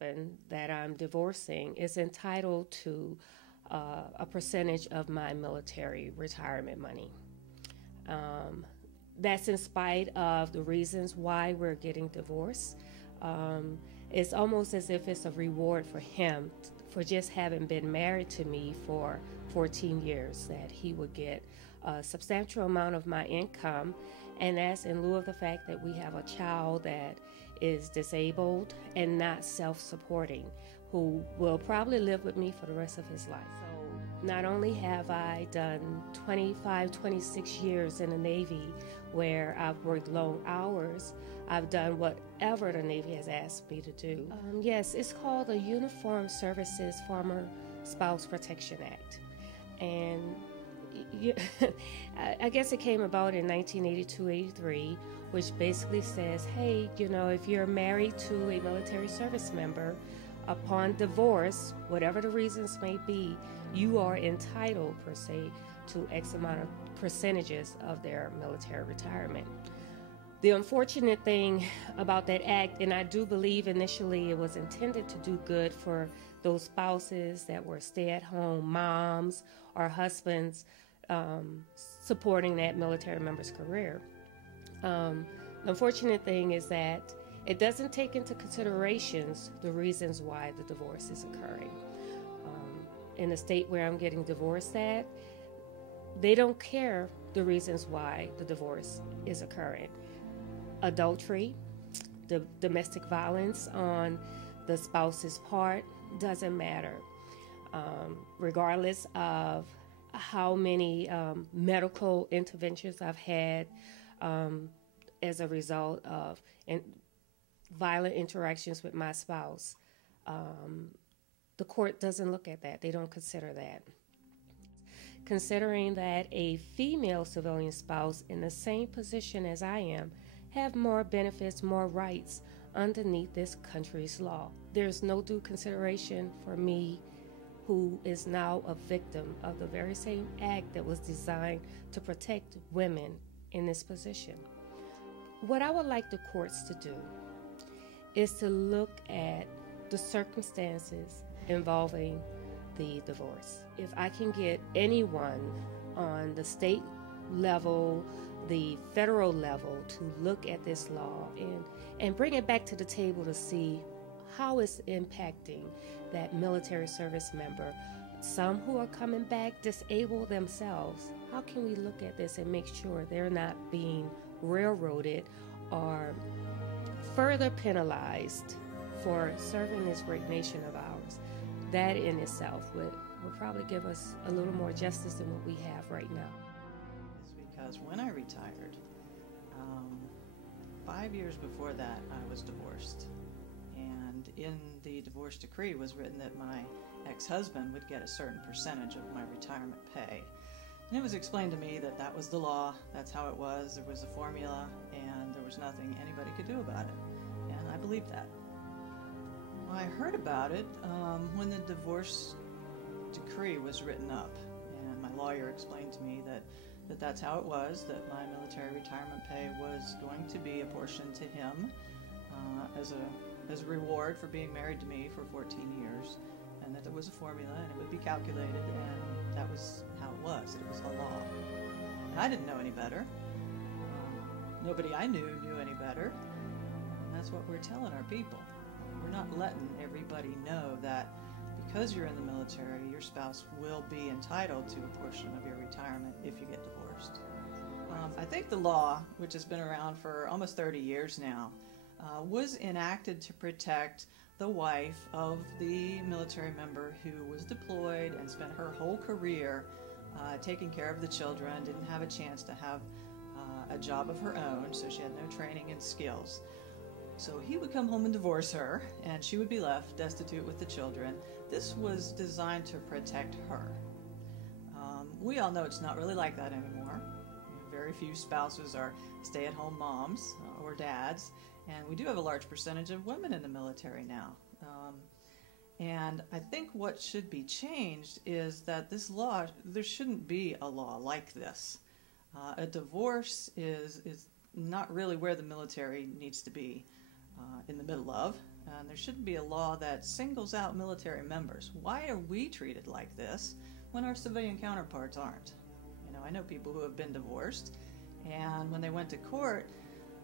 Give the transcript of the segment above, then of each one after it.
husband that I'm divorcing is entitled to a percentage of my military retirement money. That's in spite of the reasons why we're getting divorced. It's almost as if it's a reward for him for just having been married to me for 14 years, that he would get a substantial amount of my income, and that's in lieu of the fact that we have a child that is disabled and not self-supporting, who will probably live with me for the rest of his life. So not only have I done 25, 26 years in the Navy where I've worked long hours, I've done whatever the Navy has asked me to do. Yes, it's called the Uniformed Services Former Spouse Protection Act. And I guess it came about in 1982-83, which basically says, hey, if you're married to a military service member, upon divorce, whatever the reasons may be, you are entitled, per se, to X amount of percentages of their military retirement. The unfortunate thing about that act, and I do believe initially it was intended to do good for those spouses that were stay-at-home moms or husbands supporting that military member's career. The unfortunate thing is that it doesn't take into considerations the reasons why the divorce is occurring. In the state where I'm getting divorced at, they don't care the reasons why the divorce is occurring. Adultery, the domestic violence on the spouse's part doesn't matter. Regardless of how many medical interventions I've had as a result of violent interactions with my spouse, the court doesn't look at that. They don't consider that. Considering that a female civilian spouse in the same position as I am have more benefits, more rights underneath this country's law. There's no due consideration for me, who is now a victim of the very same act that was designed to protect women in this position. What I would like the courts to do is to look at the circumstances involving the divorce. If I can get anyone on the state level, the federal level, to look at this law and bring it back to the table to see how it's impacting that military service member, some who are coming back disabled themselves, how can we look at this and make sure they're not being railroaded or further penalized for serving this great nation of ours? That in itself would probably give us a little more justice than what we have right now. It's because when I retired, 5 years before that, I was divorced. And in the divorce decree was written that my ex-husband would get a certain percentage of my retirement pay. And it was explained to me that that was the law, that's how it was, there was a formula, and there was nothing anybody could do about it. And I believed that. I heard about it when the divorce decree was written up, and my lawyer explained to me that that's how it was, that my military retirement pay was going to be apportioned to him as a reward for being married to me for 14 years, and that there was a formula and it would be calculated, and that was how it was. It was a law. And I didn't know any better. Nobody I knew any better. And that's what we're telling our people. We're not letting everybody know that because you're in the military, your spouse will be entitled to a portion of your retirement if you get divorced. I think the law, which has been around for almost 30 years now, was enacted to protect the wife of the military member who was deployed and spent her whole career taking care of the children, didn't have a chance to have a job of her own, so she had no training and skills. So he would come home and divorce her, and she would be left destitute with the children. This was designed to protect her. We all know it's not really like that anymore. Very few spouses are stay-at-home moms or dads, and we do have a large percentage of women in the military now. And I think what should be changed is that this law, there shouldn't be a law like this. A divorce is not really where the military needs to be in the middle of. There shouldn't be a law that singles out military members. Why are we treated like this when our civilian counterparts aren't? You know, I know people who have been divorced, and when they went to court,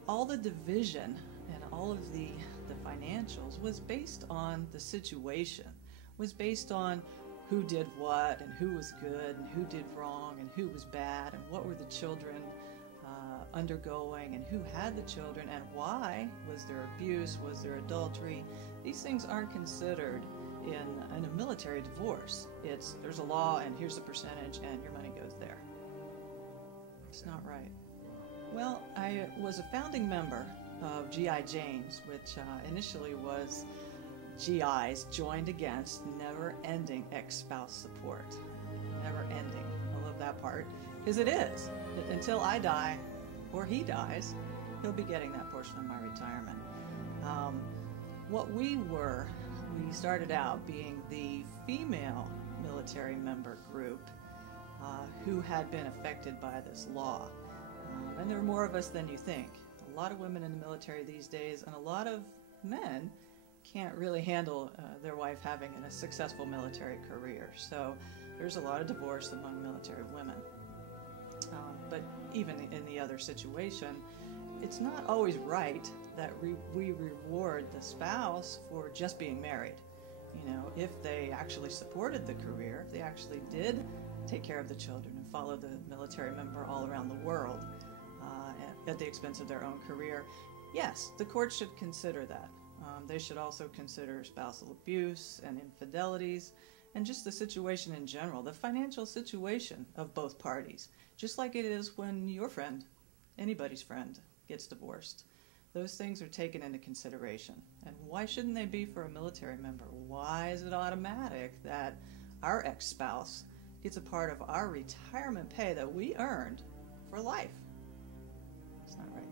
all the division and all of the financials was based on the situation, was based on who did what and who was good and who did wrong and who was bad and what were the children undergoing and who had the children and why. Was there abuse? Was there adultery? These things aren't considered in a military divorce. It's there's a law and here's the percentage and your money goes there. It's not right. Well, I was a founding member of GI James, which initially was GIs joined against never-ending ex-spouse support. Never-ending. I love that part, because it is. Until I die or he dies, he'll be getting that portion of my retirement. What we started out being the female military member group who had been affected by this law. And there are more of us than you think. A lot of women in the military these days, and a lot of men can't really handle their wife having a successful military career. So there's a lot of divorce among military women. But even in the other situation, it's not always right that we reward the spouse for just being married. You know, if they actually supported the career, if they actually did take care of the children and follow the military member all around the world at the expense of their own career, yes, the court should consider that. They should also consider spousal abuse and infidelities and just the situation in general, the financial situation of both parties, just like it is when your friend, anybody's friend, gets divorced. Those things are taken into consideration. And why shouldn't they be for a military member? Why is it automatic that our ex-spouse gets a part of our retirement pay that we earned for life? It's not right.